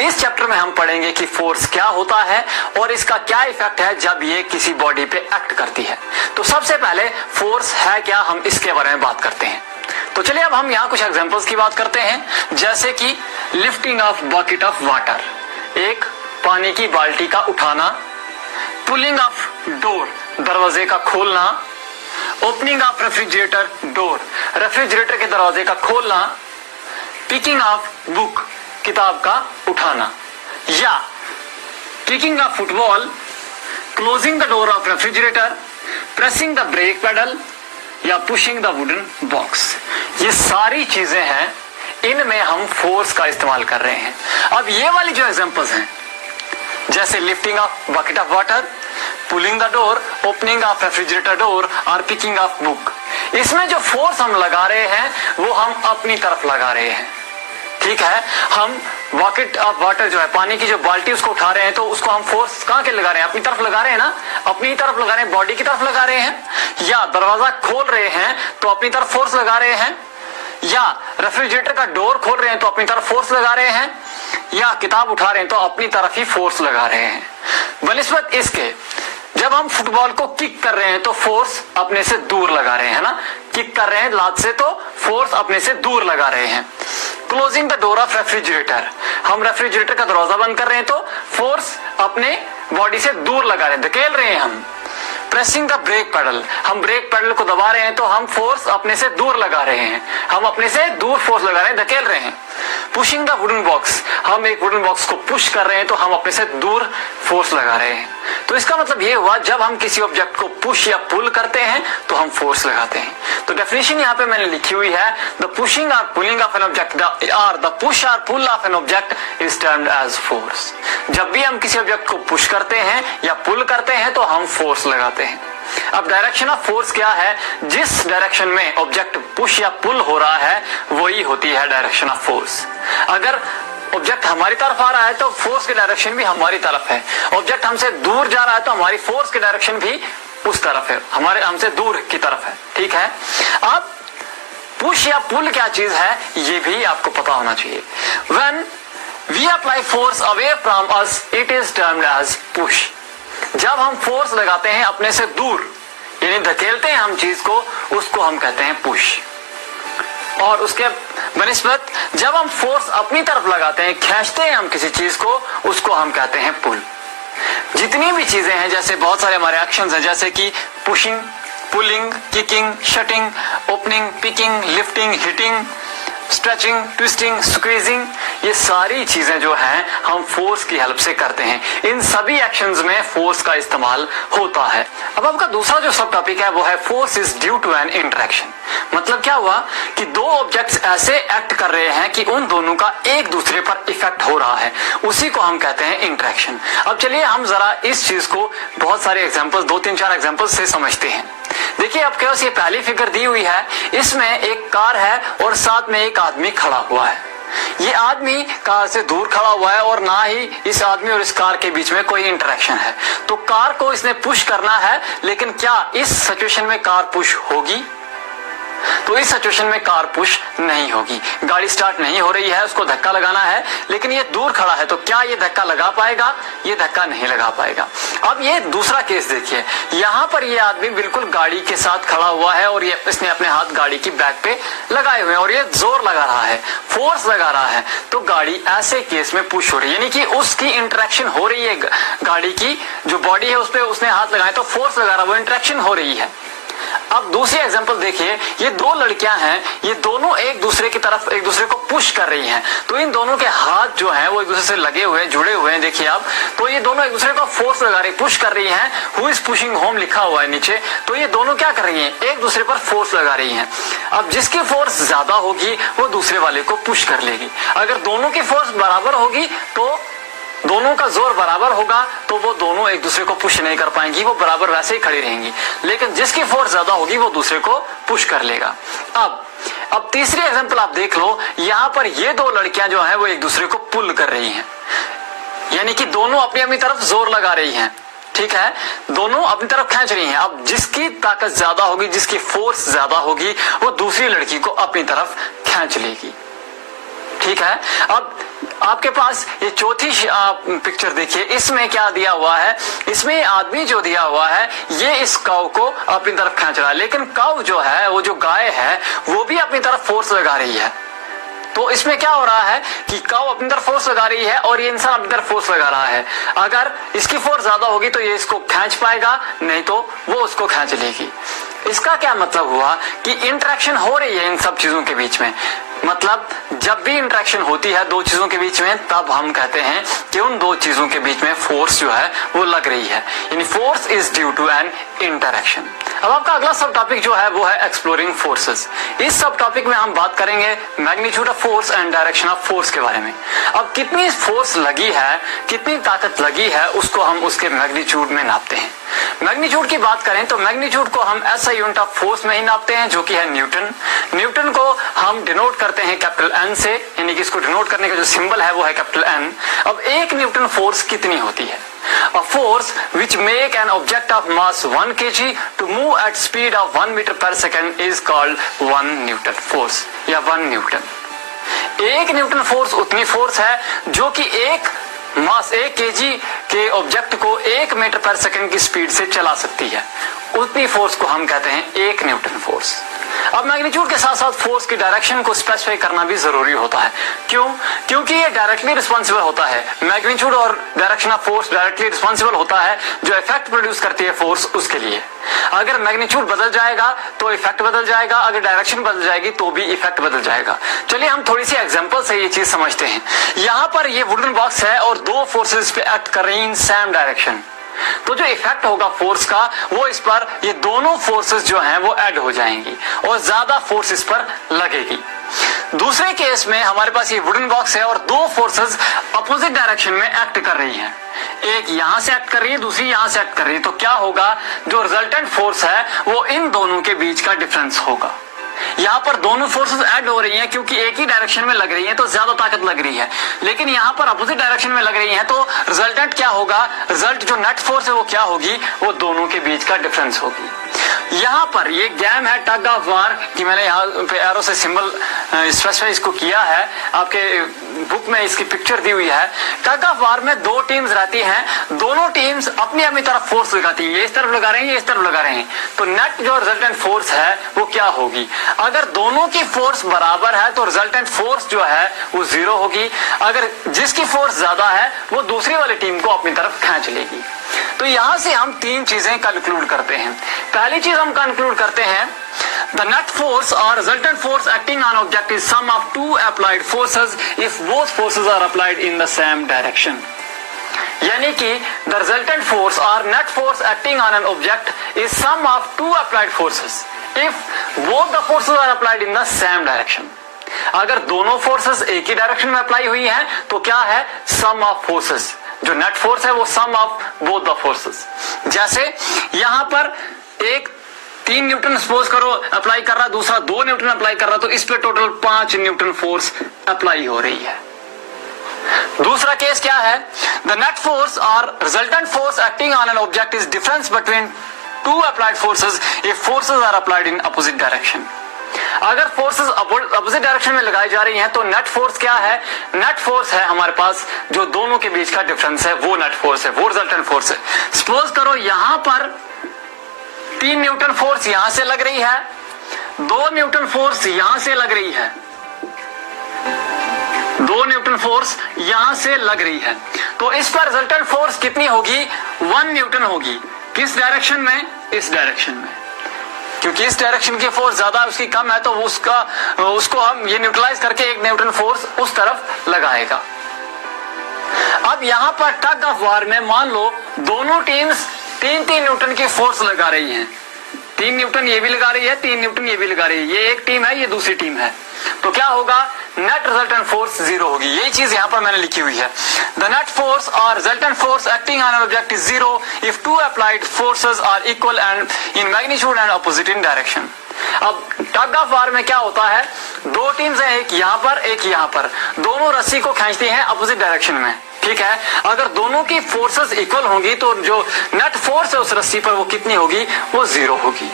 इस चैप्टर में हम पढ़ेंगे कि फोर्स क्या होता है और इसका क्या इफेक्ट है जब ये किसी बॉडी पे एक्ट करती है। तो सबसे पहले फोर्स है क्या, हम इसके बारे में बात करते हैं। तो चलिए अब हम यहाँ कुछ एग्जांपल्स की बात करते हैं, जैसे कि lifting of bucket of water, एक पानी की बाल्टी का उठाना, पुलिंग ऑफ डोर, दरवाजे का खोलना, opening of refrigerator door, refrigerator के दरवाजे का खोलना, पिकिंग ऑफ बुक, किताब का उठाना, या kicking off football, closing the door of refrigerator, pressing the brake pedal, या पुशिंग द वुडन बॉक्स। ये सारी चीजें हैं, इनमें हम फोर्स का इस्तेमाल कर रहे हैं। अब ये वाली जो एग्जांपल्स हैं, जैसे lifting of bucket of water, pulling the door, opening of refrigerator door और पिकिंग ऑफ बुक, इसमें जो फोर्स हम लगा रहे हैं वो हम अपनी तरफ लगा रहे हैं। ठीक है, हम बकेट ऑफ वाटर जो है, पानी की जो बाल्टी, उसको उठा रहे हैं, तो उसको हम फोर्स कहां के लगा रहे हैं, अपनी तरफ लगा रहे हैं ना, अपनी तरफ लगा रहे हैं, बॉडी की तरफ लगा रहे हैं। या दरवाजा खोल रहे हैं तो अपनी तरफ फोर्स लगा रहे हैं, या रेफ्रिजरेटर का डोर खोल रहे हैं तो अपनी तरफ फोर्स लगा रहे हैं, या किताब उठा रहे हैं तो अपनी तरफ ही फोर्स लगा रहे हैं। बनिस्बत इसके जब हम फुटबॉल को किक कर रहे हैं तो फोर्स अपने से दूर लगा रहे हैं ना, किक कर रहे हैं लात से तो फोर्स अपने से दूर लगा रहे हैं। Closing the door of refrigerator, हम रेफ्रिजरेटर का दरवाजा बंद कर रहे हैं तो फोर्स अपने बॉडी से दूर लगा रहे हैं, धकेल रहे हैं हम। प्रेसिंग द ब्रेक पेडल, हम ब्रेक पेडल को दबा रहे हैं तो हम फोर्स अपने से दूर लगा रहे हैं, हम अपने से दूर फोर्स लगा रहे हैं, धकेल रहे हैं। पुशिंग द वुडन बॉक्स, हम एक वुडन बॉक्स को पुश कर रहे हैं तो हम अपने से दूर फोर्स लगा रहे हैं। तो इसका मतलब ये हुआ, जब हम किसी ऑब्जेक्ट को पुश या पुल करते हैं तो हम फोर्स लगाते हैं। तो डेफिनेशन यहाँ पे मैंने लिखी हुई है, द पुशिंग और pulling of an object, the push और pull of an object is termed as force. जब भी हम किसी ऑब्जेक्ट को पुश करते हैं या पुल करते हैं तो हम फोर्स लगाते हैं। अब डायरेक्शन ऑफ फोर्स क्या है, जिस डायरेक्शन में ऑब्जेक्ट पुश या पुल हो रहा है वही होती है डायरेक्शन ऑफ फोर्स। अगर ऑब्जेक्ट हमारी तरफ आ रहा है तो फोर्स की डायरेक्शन भी हमारी तरफ है, ऑब्जेक्ट हमसे दूर जा रहा है तो हमारी फोर्स की डायरेक्शन भी उस तरफ है, हमारे हमसे दूर की तरफ है। ठीक है, अब पुश या पुल क्या चीज है ये भी आपको पता होना चाहिए। When we apply force away from us, it is termed as push. जब हम फोर्स लगाते हैं अपने से दूर, यानी धकेलते हैं हम चीज को, उसको हम कहते हैं पुश। और उसके बनिस्बत जब हम फोर्स अपनी तरफ लगाते हैं, खींचते हैं हम किसी चीज को, उसको हम कहते हैं पुल। जितनी भी चीजें हैं, जैसे बहुत सारे हमारे एक्शंस हैं, जैसे कि pushing, pulling, kicking, shutting, opening, picking, lifting, hitting, stretching, twisting, squeezing, ये सारी चीजें जो हैं हम फोर्स की हेल्प से करते हैं। इन सभी एक्शंस में फोर्स का इस्तेमाल होता है। अब आपका दूसरा जो सब टॉपिक है वो है force is due to an interaction. मतलब क्या हुआ कि दो ऑब्जेक्ट्स ऐसे एक्ट कर रहे हैं कि उन दोनों का एक दूसरे पर इफेक्ट हो रहा है, उसी को हम कहते हैं इंटरेक्शन। अब चलिए हम जरा इस चीज को बहुत सारे एग्जांपल्स, 2-3-4 एग्जांपल्स से समझते हैं। देखिए आपके पास ये पहली फिगर दी हुई है, इसमें एक कार है और साथ में एक आदमी खड़ा हुआ है। ये आदमी कार से दूर खड़ा हुआ है और ना ही इस आदमी और इस कार के बीच में कोई इंटरेक्शन है। तो कार को इसने पुश करना है, लेकिन क्या इस सिचुएशन में कार पुश होगी? तो इस सिचुएशन में कार पुश नहीं होगी। गाड़ी स्टार्ट नहीं हो रही है, उसको धक्का लगाना है, लेकिन ये दूर खड़ा है, तो क्या ये धक्का लगा पाएगा? ये धक्का नहीं लगा पाएगा। अब ये दूसरा केस देखिए, यहाँ पर ये आदमी बिल्कुल गाड़ी के साथ खड़ा हुआ है और ये इसने अपने हाथ गाड़ी की बैक पे लगाए हुए हैं और ये जोर लगा रहा है, फोर्स लगा रहा है, तो गाड़ी ऐसे केस में पुश हो रही है, यानी कि उसकी इंटरेक्शन हो रही है। गाड़ी की जो बॉडी है उस पर उसने हाथ लगाए तो फोर्स लगा रहा है, वो इंटरेक्शन हो रही है। अब दूसरी एग्जांपल देखिए, ये दो लड़कियां हैं, ये दोनों एक दूसरे की तरफ एक दूसरे को पुश कर रही हैं, तो इन दोनों के हाथ जो हैं वो एक दूसरे से लगे हुए हैं, जुड़े हुए हैं। देखिए आप, तो ये दोनों एक दूसरे को फोर्स लगा रही, पुश कर रही हैं। हु इज पुशिंग होम लिखा हुआ है नीचे, तो ये दोनों क्या कर रही हैं? एक दूसरे पर फोर्स लगा रही हैं। अब जिसकी फोर्स ज्यादा होगी वो दूसरे वाले को पुश कर लेगी। अगर दोनों की फोर्स बराबर होगी तो दोनों का जोर बराबर होगा, तो वो दोनों एक दूसरे को पुश नहीं कर पाएंगी, वो बराबर वैसे ही खड़ी रहेंगी। लेकिन जिसकी फोर्स ज्यादा होगी वो दूसरे को पुश कर लेगा। अब तीसरी एग्जांपल आप देख लो, यहाँ पर ये दो लड़कियां जो हैं वो एक दूसरे को पुल कर रही हैं, यानी कि दोनों अपनी अपनी तरफ जोर लगा रही हैं। ठीक है, दोनों अपनी तरफ खींच रही हैं। अब जिसकी ताकत ज्यादा होगी, जिसकी फोर्स ज्यादा होगी, वो दूसरी लड़की को अपनी तरफ खींच लेगी। ठीक है, अब आपके पास ये चौथी पिक्चर देखिए, इसमें क्या दिया हुआ है, इसमें आदमी जो दिया हुआ है ये इस काऊ को अपनी तरफ खींच रहा है, लेकिन काऊ जो है, वो जो गाय है, वो भी अपनी तरफ फोर्स लगा रही है। तो इसमें क्या हो रहा है कि काऊ अपनी तरफ फोर्स लगा रही है और ये इंसान अपनी तरफ फोर्स लगा रहा है। अगर इसकी फोर्स ज्यादा होगी तो ये इसको खींच पाएगा, नहीं तो वो उसको खींच लेगी। इसका क्या मतलब हुआ कि इंटरेक्शन हो रही है इन सब चीजों के बीच में। मतलब जब भी इंटरेक्शन होती है दो चीजों के बीच में, तब हम कहते हैं कि उन दो चीजों के बीच में फोर्स जो है वो लग रही है, यानी force is due to an interaction. अब आपका अगला सब टॉपिक जो है वो है एक्सप्लोरिंग फोर्सेस। इस सब टॉपिक में हम बात करेंगे magnitude of force and direction of force के बारे में। अब कितनी फोर्स लगी है, कितनी ताकत लगी है, उसको हम उसके मैग्नीट्यूड में नापते हैं। मैग्नीट्यूड की बात करें तो मैग्नीट्यूड को हम ऐसा यूनिट ऑफ फोर्स में ही नापते हैं जो कि है न्यूटन। न्यूटन को हम डिनोट करते हैं कैपिटल एन से, यानी कि इसको डिनोट करने का जो सिंबल है वो है कैपिटल एन। अब एक न्यूटन फोर्स कितनी होती है? A force which make an object of mass 1 kg to move at speed of 1 meter per second is called 1 Newton force या 1 न्यूटन। एक न्यूटन फोर्स उतनी फोर्स है जो कि एक मास 1 kg के ऑब्जेक्ट को 1 मीटर पर सेकंड की स्पीड से चला सकती है। उतनी फोर्स को हम कहते हैं एक न्यूटन फोर्स। अब मैग्नीट्यूड के साथ साथ फोर्स की डायरेक्शन को स्पेसिफाई करना भी जरूरी होता है। क्यों? क्योंकि ये डायरेक्टली रिस्पॉन्सिबल होता है। मैग्नीट्यूड और direction of force directly responsible होता है जो इफेक्ट प्रोड्यूस करती है फोर्स उसके लिए। अगर मैग्नीट्यूड बदल जाएगा तो इफेक्ट बदल जाएगा, अगर डायरेक्शन बदल जाएगी तो भी इफेक्ट बदल जाएगा। चलिए हम थोड़ी सी एग्जांपल से ये चीज समझते हैं। यहाँ पर ये वुडन बॉक्स है और दो फोर्सेस पे एक्ट कर रही हैं इन सेम डायरेक्शन, तो जो इफेक्ट होगा फोर्स का वो इस पर, ये दोनों फोर्सेस जो हैं वो ऐड हो जाएंगी और ज्यादा फोर्स इस पर लगेगी। दूसरे केस में हमारे पास ये वुडन बॉक्स है और दो फोर्सेस अपोजिट डायरेक्शन में एक्ट कर रही हैं। एक यहां से एक्ट कर रही है, दूसरी यहां से एक्ट कर रही है। तो क्या होगा, जो रिजल्टेंट फोर्स है वो इन दोनों के बीच का डिफरेंस होगा। यहाँ पर दोनों फोर्सेस ऐड हो रही हैं क्योंकि एक ही डायरेक्शन में लग रही हैं तो ज्यादा ताकत लग रही है, लेकिन यहाँ पर अपोजिट डायरेक्शन में लग रही हैं तो रिजल्टेंट क्या होगा, रिजल्ट जो नेट फोर्स है वो क्या होगी, वो दोनों के बीच का डिफरेंस होगी। यहाँ पर ये गेम है टग ऑफ वार कि मैंने यहाँ पे एरो से सिंबल स्पेसिफाई इसको किया है, आपके बुक में इसकी पिक्चर दी हुई है। टग ऑफ वार में दो टीम्स रहती हैं, दोनों टीम्स अपनी अपनी तरफ फोर्स लगाती हैं, ये इस तरफ लगा रहे हैं, ये इस तरफ लगा रहे हैं। तो नेट जो रिजल्टेंट फोर्स है वो क्या होगी, अगर दोनों की फोर्स बराबर है तो रिजल्टेंट फोर्स जो है वो 0 होगी। अगर जिसकी फोर्स ज्यादा है वो दूसरी वाली टीम को अपनी तरफ खींच लेगी। तो यहां से हम तीन चीजें कंक्लूड करते हैं। पहली चीज हम कंक्लूड करते हैं, the net force or resultant force acting on object is sum of two applied forces if both forces are applied in the same direction। यानी कि the resultant force or net force acting on an object is sum of two applied forces if both the forces are applied in the same direction। अगर दोनों forces एक ही direction में apply हुई हैं तो क्या है, सम ऑफ फोर्सेस। जो नेट फोर्स है वो सम ऑफ बोथ द फोर्सेस। जैसे यहां पर एक 3 न्यूटन सपोज करो अप्लाई कर रहा, दूसरा 2 न्यूटन अप्लाई कर रहा, तो इस पे टोटल 5 न्यूटन फोर्स अप्लाई हो रही है। दूसरा केस क्या है, द नेट फोर्स और resultant force acting on an object is difference between two applied forces if forces are applied in opposite direction. अगर फोर्सेस अपोजिट डायरेक्शन में लगाई जा रही हैं तो नेट फोर्स क्या है, नेट फोर्स है हमारे पास जो दोनों के बीच का डिफरेंस है वो नेट फोर्स है, वो रिजल्टेंट फोर्स है। सपोज करो यहां पर 3 न्यूटन फोर्स यहां से लग रही है, 2 न्यूटन फोर्स यहां से लग रही है, 2 न्यूटन फोर्स यहां से लग रही है, तो इस पर रिजल्टेंट फोर्स कितनी होगी, 1 न्यूटन होगी। किस डायरेक्शन में, इस डायरेक्शन में, क्योंकि इस डायरेक्शन की फोर्स ज्यादा उसकी कम है तो उसको हम ये न्यूट्रलाइज करके 1 न्यूटन फोर्स उस तरफ लगाएगा। अब यहां पर टग ऑफ वार में मान लो दोनों टीम्स 3-3 न्यूटन की फोर्स लगा रही हैं, 3 न्यूटन ये भी लगा रही है, 3 न्यूटन ये भी लगा रही है, ये एक टीम है, ये दूसरी टीम है, तो क्या होगा, नेट रिजल्टेंट फोर्स 0 होगी। यही चीज यहां पर मैंने लिखी हुई है, द नेट फोर्स और resultant force acting on an object is 0 if two applied forces are equal and in magnitude and opposite in direction. अब टग ऑफ वार में क्या होता है, दो टीम्स हैं, एक यहां पर एक यहां पर, दोनों रस्सी को खींचती हैं अपोजिट डायरेक्शन में, ठीक है। अगर दोनों की फोर्सेस इक्वल होंगी तो जो नेट फोर्स है उस रस्सी पर वो कितनी होगी, वो 0 होगी।